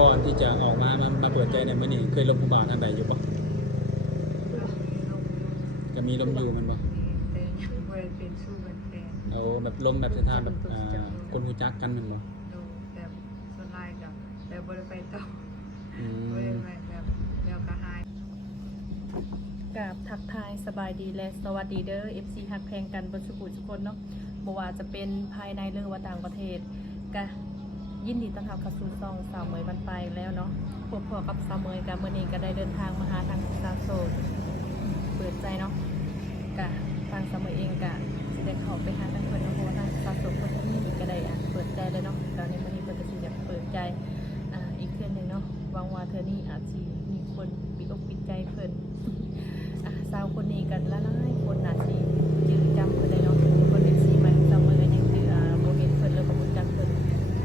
ก่อนที่จะออกมาเปิดใจในมื้อนี้เคยลมผู้บ่าวทางใดอยู่บ่ก็มีลมอยู่มันบ่แต่ยังบ่ได้เป็นสู้เป็นแฟนเอาแบบลมแบบสถานแบบคนรู้จักกันแมันบ่ดูแบบส่วนหลายกับแต่บ่ได้ไปต่ออื บ่ได้ ม ไปแบบแล้วก็หาย กับทักทายสบายดีและสวัสดีเด้อ FC ฮักแพงกันบนสุขุทุกคนเนาะบ่ว่าจะเป็นภายในหรือว่าต่างประเทศก็ยินดีต้อนรับเข้าสู่ช่องสาวเมยบันไปแล้วเนาะพวกพ่อกับสาวเมยกับมื้อนี้ก็ได้เดินทางมาหาทางสาวโสดเปิดใจเนาะก็ทางสาวเมยเองก็สิได้เข้าไปหาทางเพิ่นเนาะเพราะว่าทางสาวโสดคนที่นี่ก็ได้เปิดใจเลยเนาะตอนนี้มื้อนี้เพิ่นก็สิอยากเปิดใจอีกเทื่อนึงเนาะหวังว่าเทื่อนี้อาจสิมีคนปิดอกปิดใจเพิ่น สาวคนนี้กันละลายคนอาจสิจืดจำคนใดเนาะคนเป็นสีใหม่สาวเมยก็ยังจืดโมเห็นเพิ่นเลยบ่รู้จักเพิ่น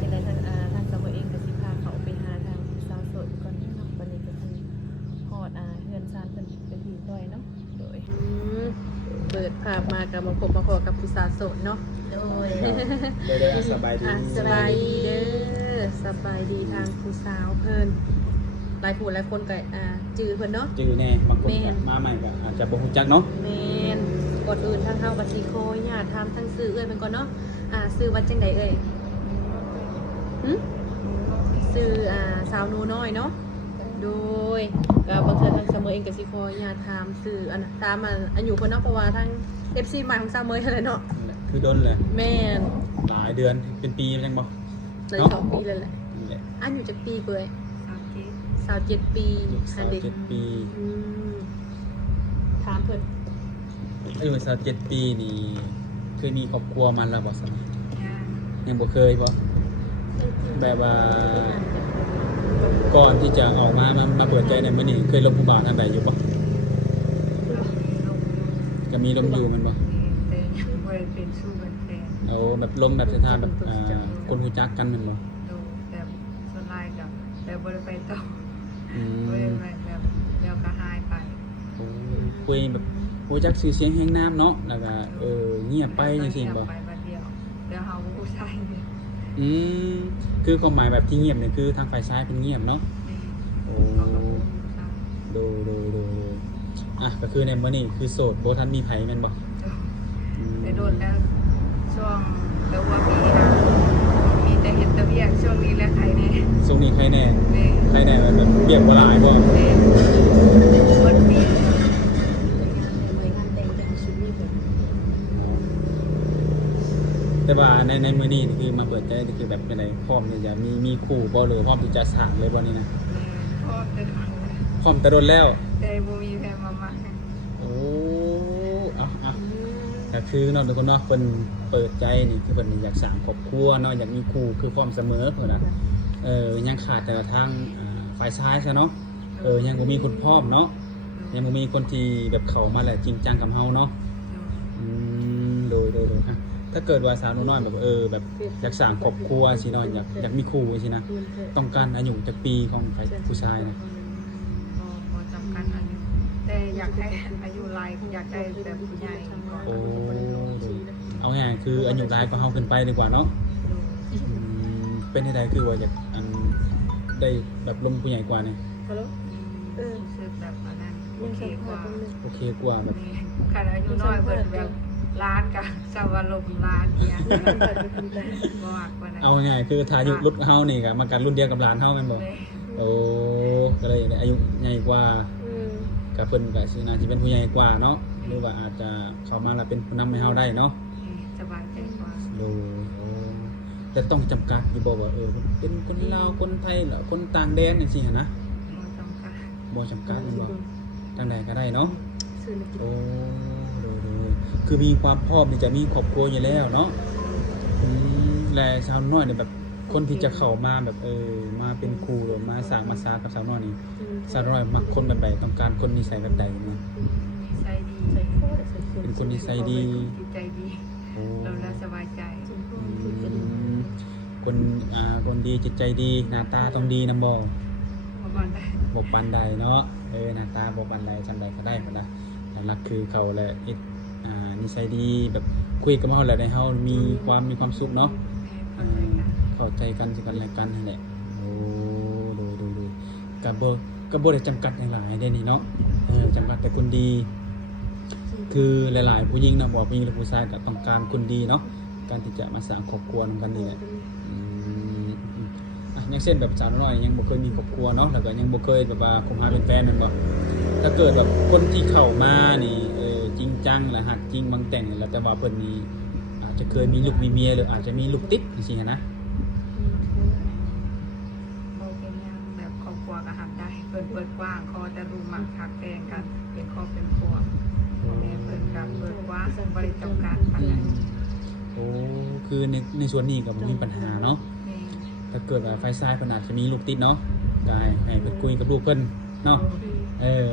ยังไงทางสาวเมยเองก็สิพาเขาไปหาทางสาวโสดก่อนเนาะวันนี้ก็คือฮอดเฮือนซานเพิ่นเป็นที่ต้อยเนาะโดยเปิดภาพมากับมาพบมาพอกับผู้สาวโสดเนาะโดย ได้สบายดี สบายดีเด้อสบายดีทางผู้สาวเพิ่นหลายผู้หลายคนก็จือเพิ่นเนาะ จือแน่บางคนก็มาใหม่ก็อาจจะบ่รู้จักเนาะแม่นก่อนอื่นทางเฮาก็สิขออนุญาตถามทางชื่อเอ้ยเป็นก่อนเนาะชื่อว่าจังไดเอ้ยชื่อสาวหนูน้อยเนาะโดยก็บางเทื่อทางเสมอเองก็สิขออนุญาตถามชื่อตามอายุเพิ่นเนาะเพราะว่าทาง FC ใหม่ของเสมอนั่นแหละเนาะ คือดนเลย แม่น หลายเดือนเป็นปีจังบ่ เลย2 ปีเลยแหละ นั่นแหละ อายุจักปีเปื่อย 37 27 ปี 27 ปี ถามเพิ่น อายุ27 ปีนี่เคยมีครอบครัวมันแล้วบ่ซั่น ย่าง ยังบ่เคยบ่แบบว่าก่อนที่จะออกมาเปิดใจในมื้อนี้เคยลมผู้บ่าวทางใดอยู่บ่ก็มีลมอยู่มันบ่ แต่ยังบ่ได้เป็นสู้เป็นแฟน เอาแบบลมแบบสถานแบบคนรู้จักกันแมันบ่ ดูแบบส่วนหลายกับแต่บ่ได้ไปต่อ อืม บ่ได้ไปแบบแล้วก็หายไป โอ้คุยแบบรู้จักชื่อเสียงแห่งน้ำเนาะแล้วก็เงียบไปจังซี่บ่ ไปบัดเดียวเดี๋ยวเฮาบ่รู้ใช่นี่ อืมคือความหมายแบบที่เงียบเนี่ยคือทางฝ่ายซ้ายเป็นเงียบเนาะโอ้ เขาก็บ่รู้ใช่ ดูก็คือในมื้อนี้คือโสดบ่ทันมีไผแม่นบ่อืม ได้โดนแล้วช่วงแต่ว่ามีแต่เฮ็ดแต่เวียกช่วงนี้แหละใครแน่ ช่วงนี้ใครแน่ แม่ ใครแน่แบบเบียบบ่หลายบ่ แม่เบิดปี แต่ว่าในมื้อนี้นี่คือมาเปิดใจนี่คือแบบเป็นไดพร้อมที่จะมีคู่บ่หรือพร้อมที่จะสร้างเลยบ่นี่นะ แม่พ่อแต่ พร้อมแต่โดนแล้ว แต่บ่มีแฟนมามัก โอ้เอาก็คือเนาะทุกคนเนาะเพิ่นเปิดใจนี่คือเพิ่นอยากสร้างครอบครัวเนาะอยากมีคู่คือพร้อมเสมอเพิ่นน่ะยังขาดแต่ทางฝ่ายซ้ายซะเนาะยังบ่มีคนพร้อมเนาะยังบ่มีคนที่แบบเข้ามาแล้วจริงจังกับเฮาเนาะอืมโดยฮะถ้าเกิดว่าสาวน้อยแบบแบบอยากสร้างครอบครัวสิเนาะอยากมีคู่สินะต้องการอายุจักปีของฝ่ายผู้ชายนะ บ่จำกัดอายุแต่อยากให้อายุหลายอยากได้แบบผู้ใหญ่ก่อน โอ้เอาง่ายๆคืออายุหลายกว่าเฮาขึ้นไปดีกว่าเนาะเป็นให้ได้คือว่าอยากได้แบบลมผู้ใหญ่กว่านี่ ฮัลโหล รู้สึกแบบนั้นโอเคกว่า โอเคกว่าแบบ ขนาดอายุน้อยเพิ่นแบบล้านกับสวรรค์ล้านเนี่ยบ่มากกว่านั้น เอาง่ายๆคือถ้าอายุรุ่นเฮานี่ก็มากันรุ่นเดียวกับหลานเฮาแม่นบ่โอ้ก็เลยอายุใหญ่กว่าก็เพิ่นก็สิน่าสิเป็นผู้ใหญ่กว่าเนาะหรือว่าอาจจะเข้ามาแล้วเป็นผู้นำให้เฮาได้เนาะ สบายใจกว่า โอ้แต่ต้องจำกัดอยู่บ่ว่าเป็นคนลาวคนไทยหรือคนต่างแดนจังซี่หั่นนะ บ่จำกัด บ่จำกัดแม่นบ่ทางใดก็ได้เนาะ ซื้อมากิน โอ้ดูคือมีความพร้อมที่จะมีครอบครัวอยู่แล้วเนาะและสาวน้อยเนี่ยแบบคนที่จะเข้ามาแบบมาเป็นครูหรือมาสร้างมาสากับสาวน้อยนี่สาวน้อยมักคนแบบใดต้องการคนนิสัยแบบใดเนี่ย นิสัยดี ใส่ข้อใส่ เป็นคนนิสัยดี จิตใจดี โอ้ เราแล้วสบายใจ คนดีจิตใจดีหน้าตาต้องดีนำบ่ ประมาณนั้น บ่ปานใดเนาะหน้าตาบ่ปานใดจำใดก็ได้พุ่นน่ะแต่หลักคือเขาแหละนิสัยดีแบบคุยกับเฮาแล้วได้เฮามีความสุขเนาะ เข้าใจกันสิกันและกันนั่นแหละโอ้ดู ก็บ่ได้จำกัดหลายๆเด้นี่เนาะจำกัดแต่คนดี คือหลายๆผู้หญิงเนาะบ่ผู้หญิงหรือผู้ชายก็ต้องการคนดีเนาะการที่จะมาสร้างครอบครัวนำกันนี่แหละอย่างเช่นแบบสาวน้อยยังบ่เคยมีครอบครัวเนาะแล้วก็ยังบ่เคยแบบว่าคบหาเป็นแฟนแม่นบ่ถ้าเกิดแบบคนที่เข้ามานี่จริงจังและฮักจริงบางแต่งแล้วแต่ว่าเพิ่นนี่อาจจะเคยมีลูกมีเมียหรืออาจจะมีลูกติดจังซี่นะ โมเป็นหยังแบบครอบครัวก็หักได้เปิดกว้างคอแต่รู้มักหักแพงกันเป็นครอบเป็นครัวพ่อแม่เปิดกับเปิดกว้างบ่ได้จำกัดปานใด โอ้คือในส่วนนี้ก็บ่มีปัญหาเนาะ แม่ ถ้าเกิดว่าไฟซ้ายเพิ่นอาจจะมีลูกติดเนาะก็ให้เพิ่นคุยกับลูกเพิ่นเนาะ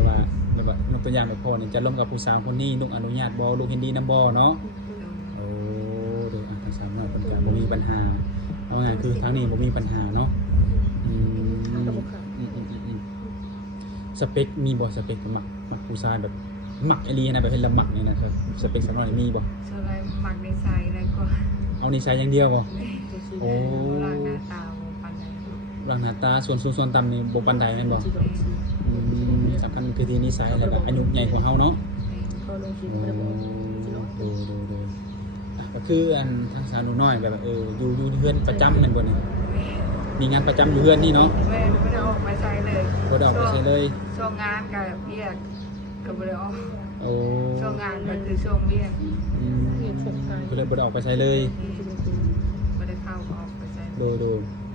ว่าแบบว่ายกตัวอย่างแบบพ่อนี่จะลงกับผู้สาวคนนี้ลูกอนุญาตบ่ลูกเห็นดีนำบ่เนาะโอ้เด้อทางสาวน้อยเพิ่นก็บ่มีปัญหาเอาง่ายคือทางนี้บ่มีปัญหาเนาะสเปคมีบ่สเปคมักผู้ชายแบบมักอีหลีนะแบบเห็นและมักนี่นะครับสเปคสาวน้อยมีบ่ ส่วนอะไรมักในใจอะไรก็ เอานิสัยอย่างเดียวบ่โอ้ ร่างหน้าตาบ่ปานใด ร่างหน้าตาส่วนสูงส่วนต่ำนี่บ่ปานใดแม่นบ่สำคัญคือที่นิสัยแล้วก็อายุใหญ่กว่าเฮาเนาะดูก็คืออันทางสาวหนูน้อยแบบอยู่เฮือนประจำแม่นบ่นี่มีงานประจำอยู่เฮือนนี่เนาะ แม่ไม่ได้ออกมาใช้เลย บ่ได้ออกไปใช้เลย ช่วงงานกับเวียกก็บ่ได้ออก โอ้ ช่วงงานก็คือช่วงเวียก ก็เลยบ่ได้ออกไปใช้เลย บ่ได้เข้าออกไปใช้ ดู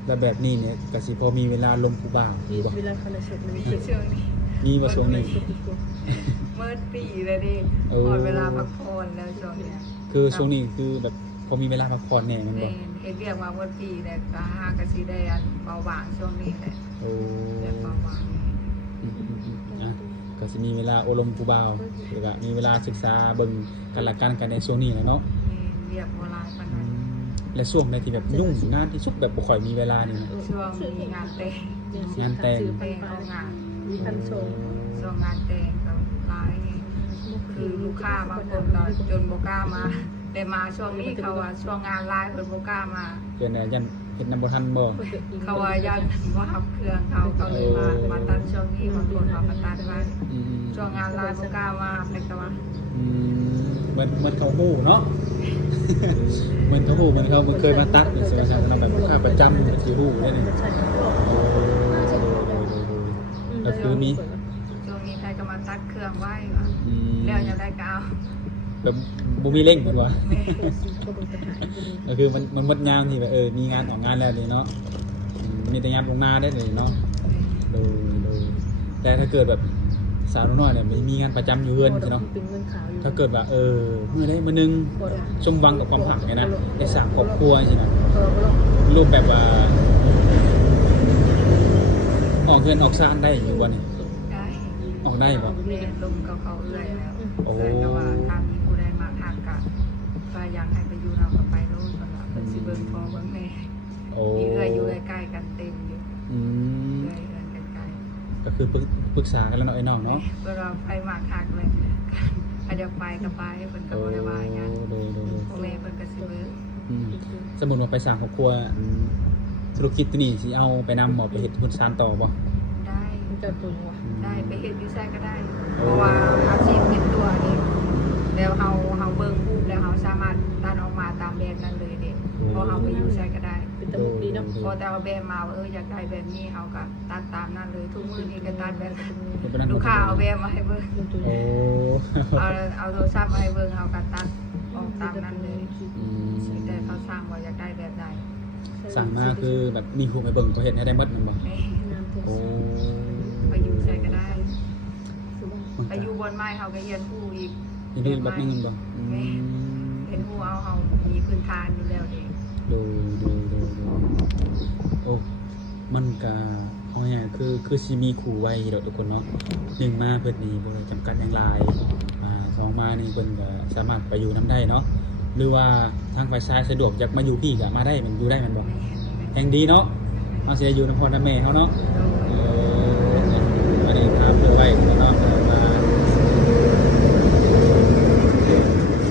แล้วแบบนี้เนี่ยก็สิพอมีเวลาลมผู้บ่าวมีบ่ เวลาคณะเสร็จมัน มีช่วงนี้ มีบ่ช่วงนี้ เมื่อปีเลยดิ โอ้ หมดเวลาพักผ่อนแล้วช่วงเนี้ย คือช่วงนี้คือแบบพอมีเวลาพักผ่อนแน่แม่นบ่ เฮ็ดเรียกว่าเมื่อปีแต่ก็หาก็สิได้อันเบาบางช่วงนี้แหละ โอ้ แบบเบาบาง นะก็จะมีเวลาอบรมผู้บ่าวหรือว่ามีเวลาศึกษาเบิ่งกันละกันในช่วงนี้แหละเนาะ เรียกโบราณปานนั้น และช่วงในที่แบบยุ่งงานที่สุดแบบบ่ค่อยมีเวลานี่นะ ช่วงมีงานแต่ง งานแต่ง ไปเอางาน มีคันโชว์ ช่วงงานแต่งก็หลายคือลูกค้าบางคนก็จนบ่กล้ามาได้มาช่วงนี้เขาว่าช่วงงานหลายเพิ่นบ่กล้ามา เกินยันเฮ็ดนำบ่ทันบ่ เขาว่ายันว่าหับเครื่องเขาเลยมาตัดช่วงนี้บางคนเขามาตัดไว้ อืม ช่วงงานหลายบ่กล้ามาแต่ก็ว่า เหมือนเขาฮู้เนาะ เหมือนเขาฮู้เหมือนเขาเคยมาตัดนี่สิว่าซั่นเราแบบลูกค้าประจำสิฮู้ได้นี่โอ้ก็คือมี ช่วงนี้ใครก็มาตัดเครื่องไว้ว่าแล้วยังได้ก็เอา แบบบ่มีเร่งเหมือนว่า แม่ ก็คือมันหมดยามที่แบบมีงานออกงานแล้วนี่เนาะมีแต่ยามลงนาได้เลยเนาะดูแต่ถ้าเกิดแบบสาวน้อยเนี่ยมีงานประจำอยู่เฮือนใช่เนาะ เป็นเงินขาวอยู่ ถ้าเกิดว่ามื้อใดมื้อนึงสมหวังกับความหักเนี่ยนะได้สร้างครอบครัวใช่นะรูปแบบว่าออกเงินออกซ่านได้อยู่บ่นี่ ได้ ออกได้บ่ แม่ลงกับเขาเอื้อยแล้วเอื้อยก็ว่าทางนี้กูได้มาทางกะก็ยังให้ไปอยู่เราก็ไปโลดก่อนละเพิ่นสิเบิ่งพ่อเบิ่งแม่ โอ้ มีเอื้อยอยู่ใกล้ๆกันเต็มอยู่ อืม เอื้อยใกล้ ก็คือปรึกษากันแล้วเนาะไอ้น้องเนาะ ๆเวลาไปมาทางเลยก็จะไปก็ไปเพิ่นก็บ่ได้ว่าหยัง ดู พ่อแม่เพิ่นก็สิเบิ่ง สมมุติว่าไปสร้างครอบครัวธุรกิจตัวนี้สิเอาไปนำหมอไปเฮ็ดหุ้นซานต่อบ่ ได้ มันจะตุนวะ ได้ไปเฮ็ดอยู่ไสก็ได้ เพราะว่าอาชีพเป็นตัวนี่แล้วเฮาเบิ่งรูปแล้วเฮาสามารถตัดออกมาตามแบบนั้นเลยเด้เพราะเฮาไปอยู่ไสก็ได้ เป็นตะมุกดีเนาะ พอแต่ว่าแบบมาว่าอยากได้แบบนี้เฮาก็ตัดตามนั้นเลยทุกมื้อนี้ก็ตัดแบบนั้นลูกค้าเอาแบบมาให้เบิ่ง โอ้ เอาโทรศัพท์มาให้เบิ่งเฮาก็ตัดออกตามนั้นเลย อืม แต่เขาสร้างว่าอยากได้แบบใด สั่งมาคือแบบมีครูไปเบิ่งก็เฮ็ดให้ได้หมดแม่นบ่ แม่ โอ้ ไปอยู่ไสก็ได้ มัน ไปอยู่บนไม้เฮาก็เรียนรู้อีก นี่แบบนึงบ่ เรียนรู้เอาเฮามีพื้นฐานอยู่แล้วเด้ ดูโอ้มันก็เอาง่ายๆคือสิมีครูไว้ดอกทุกคนเนาะหนึ่งมาเพิ่นนี่บ่ได้จำกัดหยังหลายสองมานี่เพิ่นก็สามารถไปอยู่นํได้เนาะหรือว่าทางฝ่ายชายสะดวกอยากมาอยู่พี่ก็มาได้มันอยู่ได้แม่นบ่แห่งดีเนาะเฮาสิได้อยู่นำพ่อนำแม่เฮาเนาะอันนี้ถามเพื่อไว้เนาะมา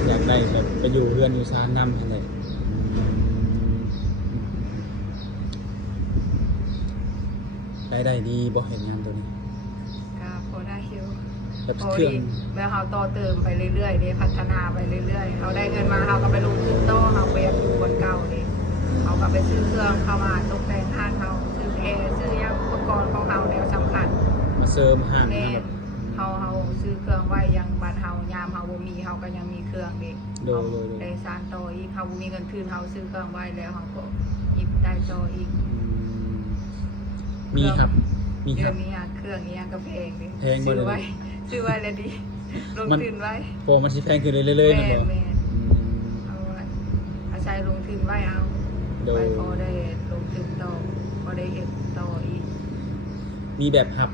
อยากได้แบบไปอยู่เรือนอยู่ซานนำหั่นแหละ รายได้ดีบ่เฮ็ดงานตัวนี้ ก็พอได้อยู่ แบบ พอ เครื่อง ดีแล้วเขาต่อเติมไปเรื่อยๆเด้พัฒนาไปเรื่อยๆเขาได้เงินมาเขาก็ไปลงทุนโตเขาเปลี่ยนอยู่คนเก่าเด้เขาก็ไปซื้อเครื่องเข้ามาตกแต่งห้างเขาซื้อแอร์ซื้อยางอุปกรณ์ของเขาแนวสำคัญ มาเสริมห้าง แน่ นะแบบ เขาซื้อเครื่องไว้ยังบ้านเฮายามเฮาบ่มีเฮาก็ยังมีเครื่องเด็ก โดย ได้สานต่ออีกเฮาบ่มีเงินคืนเฮาซื้อเครื่องไว้แล้วเฮาก็หยิบได้ต่ออีก มีครับ มีค เดื รั อบ นนี้อะเครื่องอีหยังก็แพงเด้ แพงบ่ ซื้อ เลย ไว้ซื้อไว้แล้วดีลง มัน ทุนไว้ พอมันสิแพงขึ้นเรื่อยๆแม่นบ่ แม่เอาไว้อาศัยลงทุนไว้เอา โดย ไว้พอได้ลงทุนต่อพอได้เฮ็ดต่ออีก มีแบบหับ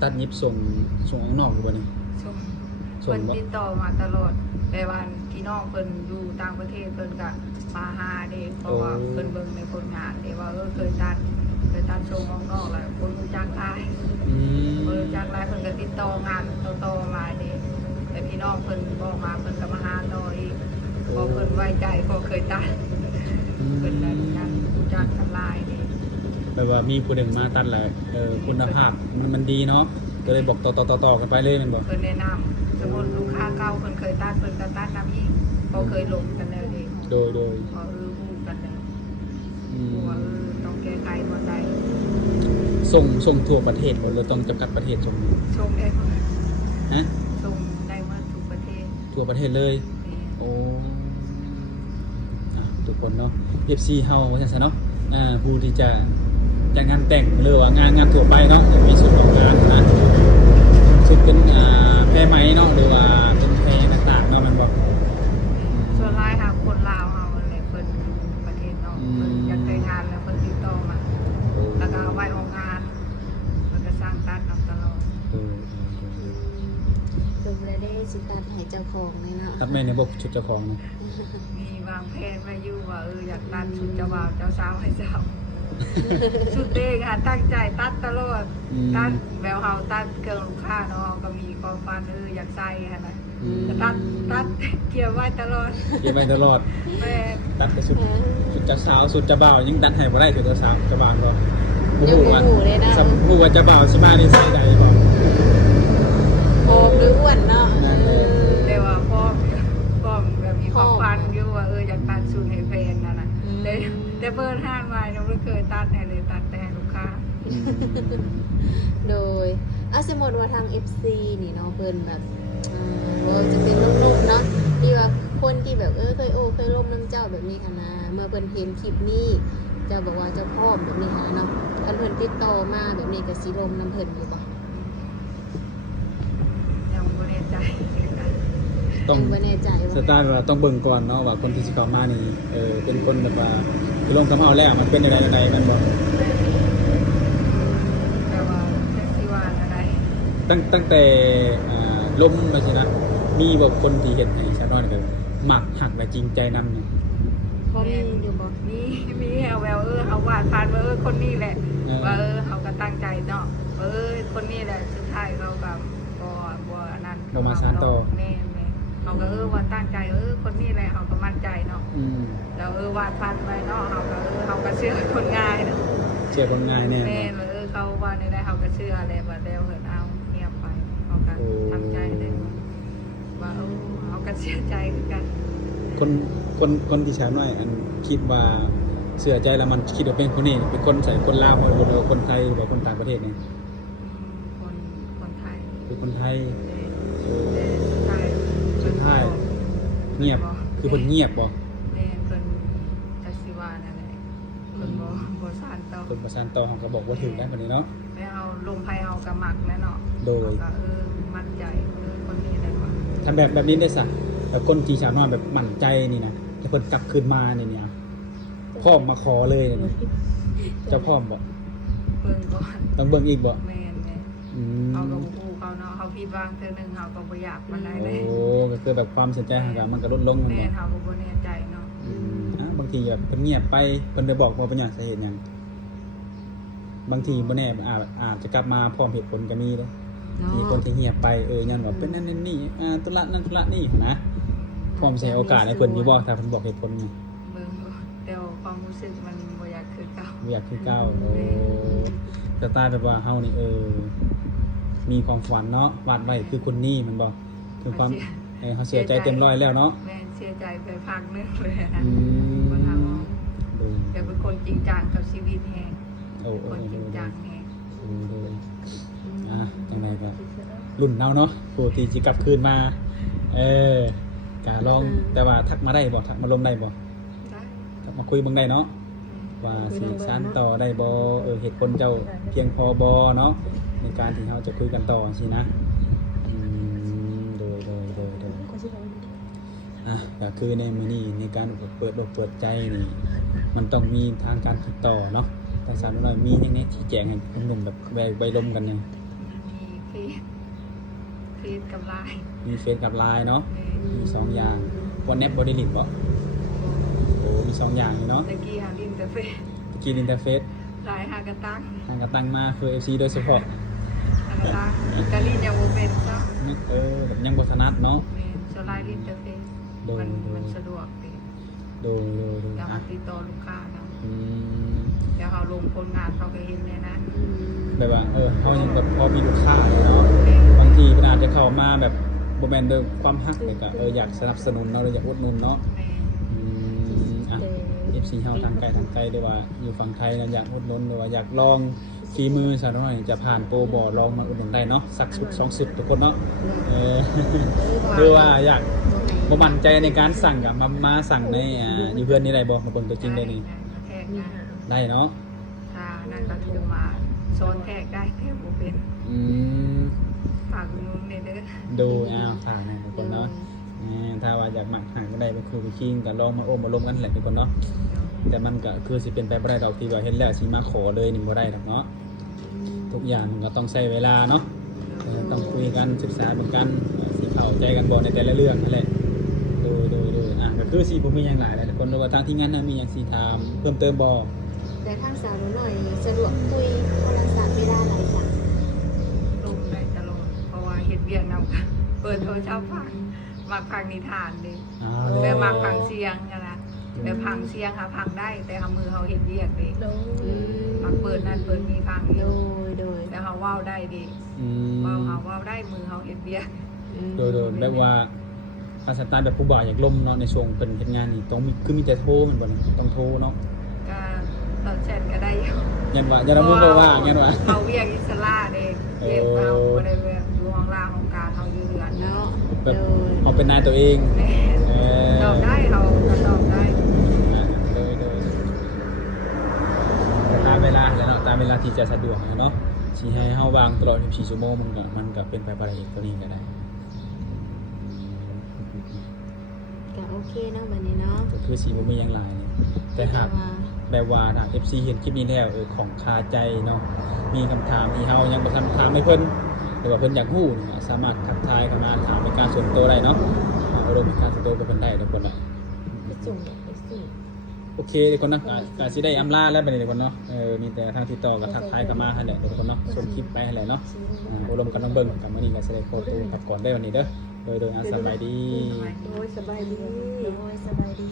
ตัดยิบส่งออกนอกอยู่บ่นี่ ชม ส่ เพิ่ ง น บ่ ติดต่อมาตลอดแต่ว่าพี่น้องเพิ่นอยู่ต่างประเทศเพิ่นก็มาหาเด้เพราะว่าเพิ่นเบิ่งในผลงานเด้ว่าเคยตัดโชว์นอกๆแล้วคนรู้จักหลาย อืม คนรู้จักหลายเพิ่นก็ติดต่องานต่อๆมาเด้แต่พี่น้องเพิ่นบอกมาเพิ่นก็มาหาต่ออีกพอเพิ่นไว้ใจพอเคยตัดเพิ่นได้รู้จักกันหลายเด้ แบบว่ามีผู้หนึ่งมาตัดแล้วคุณภาพมันดีเนาะก็เลยบอกต่อกันไปเลยแม่นบ่ เพิ่นแนะนำสมมุติลูกค้าเก่าเพิ่นเคยตัดเพิ่นก็ตัดนำอีกพอเคยลงกันแล้วเด้ โดย พอฮู้กันแล้ว อื ว่าม ต้องแก้ไขบ่ได้ ส่งทั่วประเทศบ่หรือต้องจำกัดประเทศส่ง ชมได้หมด ฮะ ชมได้หมดทุกประเทศ ทั่วประเทศเลย นี่ โอ้ทุกคนเนาะ FC เฮาว่าซั่นซะเนาะผู้ที่จะจัดงานแต่งหรือว่างานทั่วไปเนาะจะมีส่วนของงานนะซึ่งเป็นแพร่ไหมเนาะหรือว่าเป็นแพร่ต่างๆเนาะแมันบ่ ส่วนหลายค่ะคนลาวเฮาอะไรเพิ่นอยู่ประเทศนอกเพิ่นอยากได้งานแล้วเพิ่นติดต่อมา แล้วก็เอาไว้ออกงานเพิ่นก็สร้างตัดนำตลอด รวมแล้วได้สิตัดให้เจ้าของเลยเนาะ ครับแม่ในบ่ชุดเจ้าของนะ มีวางแผนไว้อยู่ว่าอยากตัดชุดเจ้าบ่าวเจ้าสาวให้เจ้าชุดเองอ่ะตั้งใจตัดตลอดตัดแล้วเฮาตัดเครื่องลูกค้าเนาะก็มีความฝันอยากใส่หั่นน่ะ ก็ตัดเกี่ยวไว้ตลอด เก็บไว้ตลอด แม่ ตัดแต่ชุดเจ้าสาวชุดเจ้าบ่าวยังตัดให้บ่ได้ชุดเจ้าสาวเจ้าบ่าวบ่บ่ ยัง ฮู้ บ่ ว่า หูเลยนะ สำฮู้ว่าเจ้าบ่าวสิมานี่ใส่ได้บ่ โอมหรืออ้วนเนาะ แต่ว่าพ่อแบบมีความฝันอยู่ว่าอยากตัดชุดให้แฟนนั่นน่ะแต่เปิดห้างไว้เราไม่เคยตัดให้เลยตัดแต่ให้ลูกค้า โดยสมมติว่าทาง FC นี่เนาะเพิ่นแบบว่าจะเป็นนุ่มๆเนาะที่ว่าคนที่แบบเคยร่วมน้ำเจ้าแบบนี้ค่ะนะเมื่อเพิ่นเห็นคลิปนี้จะบอกว่าจะพร้อมแบบนี้ค่ะเนาะคันเพิ่นติดต่อมาแบบนี้ก็สิร่วมน้ำเพิ่นอยู่บ่ ยังไม่แน่ใจ ต้อง ยังบ่แน่ใจ สไตล์ว่าต้องเบิ่งก่อนเนาะว่าคนที่สิเข้ามานี่เป็นคนแบบว่าคือลงกับเฮาแล้วมันเป็นอะไรๆมันบ่ แต่ว่าแท็กซี่ว่าอะไร ตั้งแต่ล้มไปสินะมีบ่คนที่เฮ็ดให้ชาวน้อยก็มักหักและจริงใจนำเนี่ย พอมีอยู่บ่ มีเอาแววเอาวาดผ่านว่าคนนี้แหละว่าเขาก็ตั้งใจเนาะคนนี้แหละสุดท้ายเขาแบบบ่นั่นแน่เขาก็ว่าตั้งใจคนนี้แหละเขาก็มั่นใจเนาะ แล้ววาดพันไว้เนาะเขาก็เชื่อคนง่ายเนาะ เชื่อคนง่ายแน่ แม่เขาว่าในได้เขาก็เชื่ออะไรว่าแล้วเหินเอาเงียบไปเขาก็ทำใจได้ว่าเขาก็เชื่อใจคือกัน คนที่ชาวน้อยอันคิดว่าเชื่อใจแล้วมันคิดว่าเป็นคนนี้เป็นคนใส่คนลาวหรือคนไทยหรือคนต่างประเทศนี่ คนไทย คือคนไทย สุดท้าย เงียบคือคนเงียบบ่ แม่เพิ่นจักสิว่านั่นแหละเพิ่นบ่สานต่อ คนประสานต่อเขาก็บอกว่าถึงได้บัดนี้เนาะ แม่เอาลงไผเอากระหมักแน่เนาะ โดย ก็มั่นใจคนนี้ได้ว่า ทำแบบนี้ได้สักแบบคนที่ชาวน้อยแบบมั่นใจนี่นะจะเพิ่นกลับคืนมาเนี่ยพร้อมมาขอเลยเนี่ยจะพร้อมบ่ เบิ่งก่อน ต้องเบิ่งอีกบ่ แม่น อืม เขาก็บ่ฮู้เขาเนาะเขาผิดหวังเทื่อนึงเขาก็บ่อยากมันได้เลย โอ้ก็คือแบบความสนใจห่างกันมันก็ลดลงมัน แม่ บ่ เขาก็บ่แน่ใจเนาะ บางทีแบบเพิ่นเงียบไปเพิ่นได้บอกว่าเป็นหยังสาเหตุหยังบางทีบ่แน่อาจจะกลับมาพร้อมเหตุผลก็มีเด้ มีคนที่เงียบไปยันว่าเป็นนั่นนี่ธุระนั่นธุระนี่นะพร้อมใช้โอกาสให้เพิ่นอยู่บ่ถ้าเพิ่นบอกเหตุผลนี่ เบิ่งแต่ความรู้สึกมันบ่อยากคือเก่า บ่อยากคือเก่าโอ้ แต่ตายแบบว่าเฮานี่มีความฝันเนาะวาดไว้คือคนนี้มันบอกคือความเฮาเสียใจเต็มร้อยแล้วเนาะ แม่เสียใจไปพักนึงเลยนะ อืม คนทำ โดย จะเป็นคนจริงจังกับชีวิตแฮง โอ้ คนจริงจังแฮง โดยจังไดก็รุ่นเนาเนาะผู้ที่สิกลับคืนมาก็ลองแต่ว่าทักมาได้บ่ทักมาลมได้บ่ ได้ ทักมาคุยเบิ่งได้เนาะว่าสิสานต่อได้บ่เหตุผลเจ้าเพียงพอบ่เนาะในการที่เฮาจะคุยกันต่อสินะโดยก็คือในมื้อนี้ในการเปิดอกเปิดใจนี่มันต้องมีทางการติดต่อเนาะแต่สาวน้อยมีหยังแน่ชี้แจงให้หนุ่มๆแบบใบลมกันเนี่ย มีเฟซกับไลน์ มีเฟซกับไลน์เนาะ แม่ มี2อย่างวันแนบบ่ได้ลิงบ่โอ้มี2อย่างอยู่เนาะ ตะกี้หาลินแต่เฟซ ตะกี้อินเทอร์เฟซ ไลน์หากระตั้ง ทางก็ตั้งมาคือ FC โดยเฉพาะ หากระตั้งกะลินยังบ่เป็นซะ แบบยังบ่ถนัดเนาะ แม่สไลน์ลินแต่เฟซมันสะดวกดี โดย เดี๋ยวเขาติดต่อลูกค้าเนาะ อืม เดี๋ยวเขาลงผลงานเขาก็เห็นเลยนะ แบบว่าเฮายังแบบพอมีลูกค้าเลยเนาะบางทีเพิ่นอาจจะเข้ามาแบบบ่แม่นด้วยความฮักเลยก็อยากสนับสนุนเนาะหรืออยากอุดหนุนเนาะ แม่ FC เฮาทางไกลหรือว่าอยู่ฝั่งไทยนะอยากอุดหนุนหรือว่าอยากลองฝีมือซะหน่อยจะผ่านโปรบ่ลองมาอุดหนุนได้เนาะสักสุด2สุดทุกคนเนาะคือว่าอยากบ่มั่นใจในการสั่งก็มาสั่งในอยู่เพื่อนนี่ได้บ่มาเบิ่งตัวจริงได้นี่ แทกนะ ได้เนาะ ถ้านั่นก็โทรมาโซนแทกได้แทกบ่เป็น อืม ฝากนุ่นเนี่ยเด้อ ดูฝากนะทุกคนเนาะถ้าว่าอยากหมักหางก็ได้ไปคือไปคิงก็ลองมาโอ้มาลมกันแหละทุกคนเนาะแต่มันก็คือสิเป็นไปบ่ได้ดอกที่ว่าเห็นแล้วสิมาขอเลยนี่บ่ได้ดอกเนาะทุกอย่างมันก็ต้องใช้เวลาเนาะต้องคุยกันศึกษาเหมือนกันสิเข้าใจกันบ่ในแต่ละเรื่องนั่นแหละดูก็คือสิบ่มีหยังหลายแล้วทุกคนหรือว่าทางที่งานมีหยังสิถามเพิ่มเติมบ่ แต่ทางสาวหน่อยสะดวกคุยโทรศัพท์ไม่ได้หลายสั่ง ลงได้ตลอดเพราะว่าเฮ็ดเวียกนำกันเปิดโทรศัพท์ฟังมักฟังนิทานดิแต่มักฟังเสียงกันนะแต่พังเสียงค่ะพังได้แต่เอามือเขาเฮ็ดเวียกดิมักเปิดนั่นเปิดมีฟังอ โด ยู่ ยโดย แต่เขาเว้าได้ดิเว้าได้มือเขาเฮ็ดเวียก โดยแบบว่าภาษาใต้แบบผู้บ่าวอยากล่มเนาะในช่วงเป็นเฮ็ดงานนี่ต้องมีคือมีแต่โทรมันบ่ต้องโทรเนาะ ก็ตอนแชทก็ได้อยู่ ยันว่ายันมุ้งบ่ว่ายันว่า เขาเวียกอิสระเด้เรียกเราบ่ได้แบบอยู่ห้องล่างของการเขาอยู่เรือน เนาะ แบบ โดย พอเป็นนายตัวเอง แม่ตอบได้เขาก็ตอบได้ โดยตามเวลาแล้วเนาะตามเวลาที่จะสะดวกเนาะสิให้เฮาวางตลอด24ชั่วโมงมันก็เป็นไปบ่ได้อีกตัวนี้ก็ได้ ก็โอเคเนาะบัดนี้เนาะ ก็คือสิบ่มีหยังหลายนี่แต่หากแบบว่าถ้า FC เห็นคลิปนี้แล้วของคาใจเนาะมีคำถามที่เฮายังบ่ทันถามให้เพิ่นหรือว่าเพิ่นอยากรู้นี่สามารถทักทายเข้ามาถามเป็นการส่วนตัวได้เนาะเอาลงเป็นการส่วนตัวกับเพิ่นได้ทุกคนน่ะ ไปส่งไปสิ โอเคทุกคนนะก็สิได้อำลาแล้วไปเลยทุกคนเนาะมีแต่ทางติดต่อกับทักทายกันมาหั่นแหละทุกคนเนาะส่งคลิปไปหั่นแหละเนาะอบรมกันน้องเบิ่งกับมื้อนี้ก็สิได้ขอตัวพักก่อนได้วันนี้เด้อโดยสบายดี โดยสบายดี โดยสบายดี